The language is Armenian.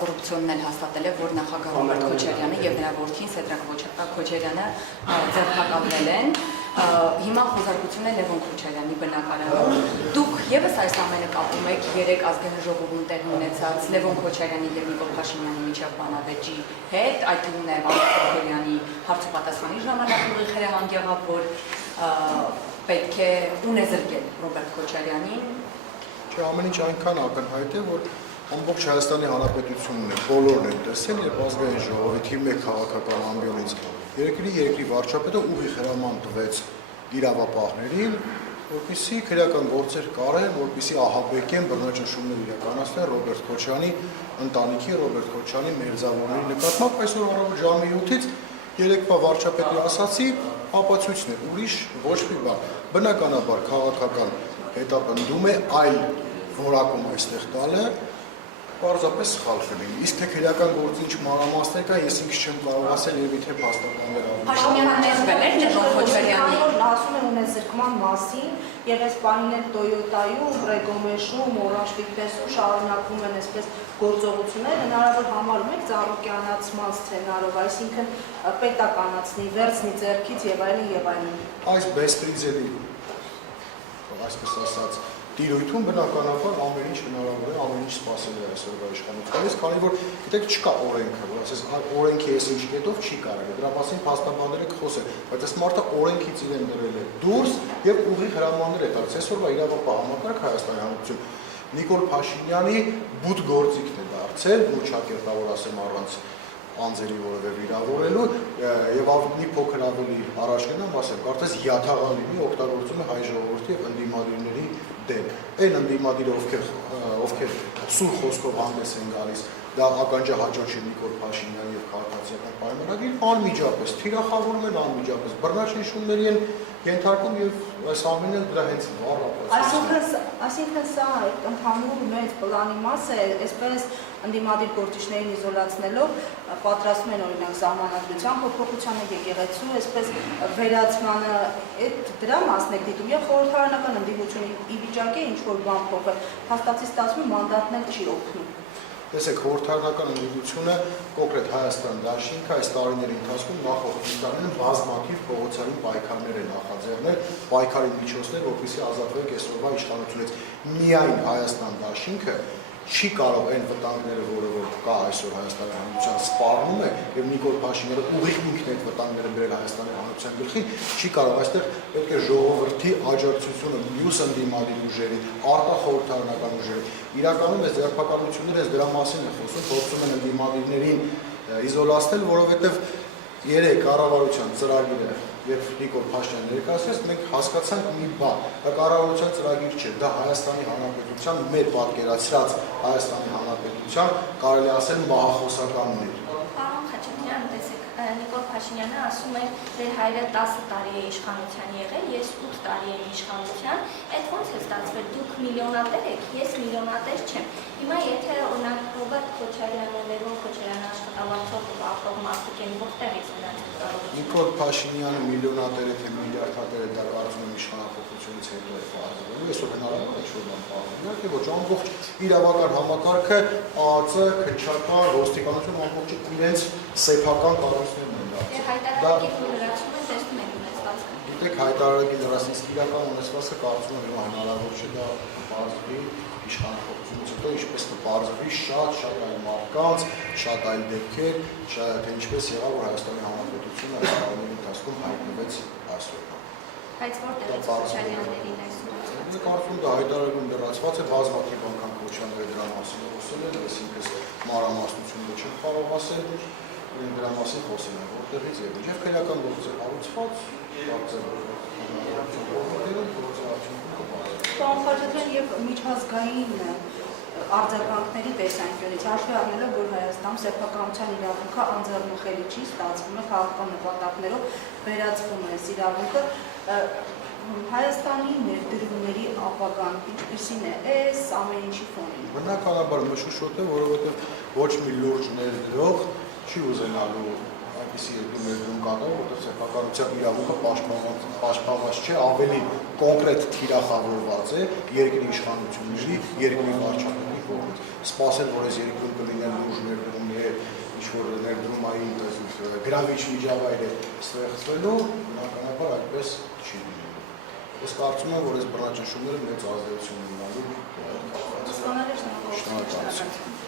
Կոռուպցիոնն էլ հաստատել է, որ նախագահ Ռոբերտ Քոչարյանը եւ նրա որդին Սեդրակ Քոչարյանը ձերբակալվել են։ Հիմա խոզարկությունն է Լևոն Քոչարյանի բնակարանում։ Դուք եւս այս ամենը կապում եք 3 ազգային ժողովում տեղի ունեցած Լևոն Քոչարյանի եւ Նիկոլ Փաշինյանի միջև բանավեճի հետ, այդ թվում նաեւ Քոչարյանի հարցопատասխանի ժամանակ ուղիղ հրահանգ եղավ, որ պետք է ունեզրկել Ռոբերտ Քոչարյանին։ Չէ, ամեն ինչ այնքան ակնհայտ է, որ ամբողջ Հայաստանի Հանրապետությունն է, բոլորն են տեսել, երբ ազգային ժողովի թիմի քաղաքական ամբիոնից երկրի վարչապետը ուղիղ հրաման տվեց իրավապահներին, որպեսզի քրեական գործեր կարեն, որպեսզի ահաբեկեն բռնաճնշումներ իրականացնեն Ռոբերտ Քոչարյանի ընտանիքի, Ռոբերտ Քոչարյանի մերձավորների նկատմամբ այսօր առավոտ ժամի 7-ից երեկվա վարչապետի ասացի ապացույցն է, ուրիշ ոչ մի բան։ Բնականաբար քաղաքական հետապնդում է այլ որակում այստեղ տալը, պարզապես սխալ կլինի։ Իսկ թե քրեական գործի ինչ մանրամասներ կա, ես ինքս չեմ կարող ասել եւ եթե փաստաբաններ Փաշինյանն էսվել էր Լևոն Քոչարյանի։ Ասում է ունեզրկման մասին եւ այս բանին էլ Toyota-յում, Ռեգոմեշում, Orange Fitness-ում շարունակվում են այսպես գործողություններ, հնարավոր համարում եք ծառայականացման սցենարով, այսինքն պետականացնի, վերցնի ձեռքից եւ այլն եւ այլն։ Այս բեսպրիզելի, այսպես ասած, տիրույթում բնականաբար ամեն ինչ հնարավոր է, ամեն ինչ սպասել է այսօրվա իշխանությունից, քանի որ գիտեք չկա օրենքը, որ ասես օրենքի էս ինչ կետով չի կարելի, դրա մասին փաստաբանները կխոսեն, բայց այս մարդը օրենքից իրեն դրել է դուրս եւ ուղիղ հրամաններ է տալիս։ Այսօրվա իրավապահ համակարգ Հայաստանի Հանրապետություն Նիկոլ Փաշինյանի բութ գործիքն է դարձել, ոչակերտավոր ասեմ առանց անձերի որևէ վիրավորելու եւ մի փոքր ավելի առաջ գնամ, ասեմ, կարծես յաթաղան լինի օգտագործում է հայ ժողովրդի եւ ընդդիմադիրների դեմ։ Այն ընդդիմադիրը ովքեր սուր խոսքով հանդես են գալիս, դա ականջահաճոչ է Նիկոլ Փաշինյանի եւ քաղաքացիական պայմանագիր, անմիջապես թիրախավորում են, անմիջապես բռնաճնշումների են ենթարկում եւ այս ամենը դրա հենց Այսինքն սա ընդհանուր մեծ պլանի մաս է, այսպես ընդդիմադիր գործիչներին իզոլացնելով պատրաստում են օրինակ սահմանադրության փոփոխությանը եկեղեցու, այսպես վերացմանը դրա մասն է դիտում եւ խորհրդարանական ընդդիմությունը ի վիճակի է ինչ-որ բան փոխել, հաստատի ստացվում մանդատն էլ չի օգնում։ Տեսեք, խորհրդարանական ընդդիմությունը կոնկրետ Հայաստան դաշինքը այս տարիների ընթացքում նախորդ տարիներին բազմաթիվ փողոցային պայքարներ է նախաձեռնել, պայքարի միջոցներ, որպեսզի ազատվենք այսօրվա իշխանությունից։ Միայն Հայաստան դաշինքը չի կարող այն վտանգները, որը կա այսօր Հայաստանի Հանրապետության սպառնում է եւ Նիկոլ Փաշինյանը ուղիղ ինքն այդ վտանգները բերել Հայաստանի Հանրապետության գլխին, չի կարող այստեղ պետք է ժողովրդի աջակցությունը մյուս ընդդիմադիր ուժերի, արտախորհրդարանական ուժերի։ Իրականում այս ձերբակալությունները դրա մասին է խոսում, փորձում են ընդդիմադիրներին իզոլացնել, որովհետեւ 3 կառավարության ծրագիրը եւ Նիկոլ Փաշինյանը ներկայացրեց, մենք հասկացանք մի բան, դա կառավարության ծրագիր չէ, դա Հայաստանի Հանրապետության մեր պատկերացրած Հայաստանի Հանրապետության կարելի ասել մահախոսականն էր։ Պարոն Խաչատրյան, տեսեք, Նիկոլ Փաշինյանը ասում է, ձեր հայրը 10 տարի է իշխանության եղել, ես 8 տարի եմ իշխանության, այդ ոնց է ստացվել, դուք միլիոնատեր եք, ես միլիոնատեր չեմ։ Հիմա եթե օրինակ Ռոբերտ Քոչարյանը, Լևոն Քոչարյանը աշխատավարձով ապրող մարդիկ են, որտեղից նրանց կարողություն։ Նիկոլ Փաշինյանը միլիոնատեր է, թե միլիարդատեր է, դա կարծում եմ իշխանապողությունից հետո է պարզվելու, այսօր հնարավոր է ինչ-որ բան պարզվելու, իհարկե ոչ, ամբողջ իրավական համակարգը, ԱԱԾ, քննչական, ոստիկանություն ամբողջը իրենց սեփական կառույցներն են դարձել։ Հայտարարակի լրացումը տեսնում եք ունեցվածքը։ Գիտեք, հայտարարակի լրացից իրական ունեցվածքը կարծում եմ հնարավոր չէ դա պարզվի իշխանապողությունից հետո, ինչպես կպարզվի շատ այլ մարդկանց, շատ այլ դեպքեր, թե ինչպես եղավ, որ Հայաստանի Հանրապետությունը այս տարիների ընթացքում հայտնվեց այսօր։ Բայց որտեղից Քոչարյաններին այսօր։ Ես կարծում եմ դա հայտարարում լրացված է, բազմաթիվ անգամ Քոչարյանը դրա մասին խոսել է, ես ինքս մանրամասնությունները չեմ կարող ասել, դրա մասին խոսել եմ, որտեղից եւ ինչեւ քրեական գործեր հարուցված, կարծեմ Պարոն Խաչատրյան, եւ միջազգային արձագանքների տեսանկյունից հաշվի առնելով, որ Հայաստանում սեփականության իրավունքը անձեռնխելի չի ստացվում է քաղաքական նպատակներով վերածվում է այս իրավունքը, Հայաստանի ներդրումների ապագան ինչպիսին է այս ամեն ինչի ֆոնին։ Բնականաբար մշուշոտ է, որովհետեւ ոչ մի լուրջ ներդրող չի ուզենալու այդպիսի ներդրում կատարել, որտեղ սեփականության իրավունքը պաշտպանված չէ, ավելի կոնկրետ թիրախավորված է երկրի իշխանությունների, երկրի վարչապետի կողմից, սպասել, որ այս երկրում կլինեն լուրջ ներդրումներ, ինչ-որ ներդրումային գրավիչ միջավայր է ստեղծվելու, բնականաբար այդպես չի լինելու։ Ես կարծում եմ, որ այս բռնաճնշումները մեծ ազդեցություն ունենալու։ Շնորհակալություն։